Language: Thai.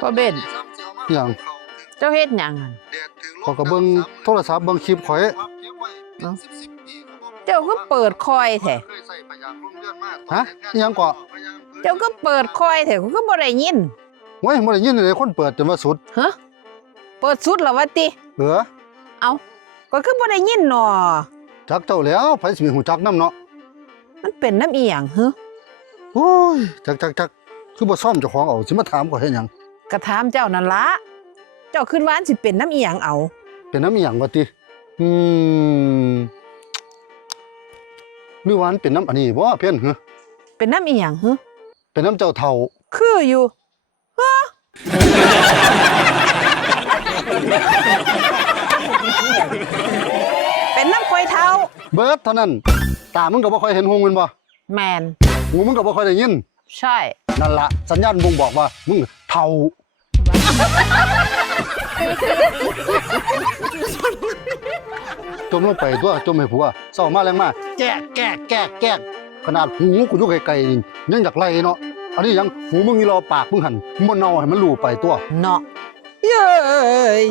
พ่อเบนหยังเจ้าเฮ็ดหยังหั่นข้อยก็เบิ่งโทรศัพท์เบิ่งคลิปข่อยเอ้าเจ้าก็เปิดคอยแท้ฮะอิหยังก็ เจ้าก็เปิดคอยแท้กูก็บ่ได้ยินโอ้ยบ่ได้ยินเลยคนเปิดจนว่าสุดฮะเปิดสุดแล้ววะติเอ้าก็คือบ่ได้ยินน้อจักเจ้าแล้วไผสิฮู้จักนำเนาะมันเป็นน้ำอีหยังหึโอ้ยจักคือบ่ซ่อมเจ้าของเอาสิมาถามข่อยเฮ็ดหยังก็ถามเจ้านั่นล่ะเจ้าคิดว่าอันสิเป็นน้ำอีหยังเอาเป็นน้ำอีหยังวะติหรือว่ามันเป็นน้ำอันนี้บ่เพิ่นหึเป็นน้ำอีหยังหึเป็นน้ำเจ้าเฒ่าคืออยู่ฮะเป็นน้ำควายเท้าเบิดเท่านั้นตามึงก็บ่ค่อยเห็นหงแม่นบ่แมนหูมึงก็บ่ค่อยได้ยินใช่นั่นล่ะสัญญาณบ่งบอกว่ามึงเฒ่าจมลงไปตัวจมให้ผัวเศร้ามาแรงมาแก๊กขนาดหูกูอยู่ไกลๆนี่ยังอยากไล่เนาะอันนี้ยังหูมึงนี่รอปากมึงหั่นบ่เนาให้มันรู้ไปตัวเนาะเย้ย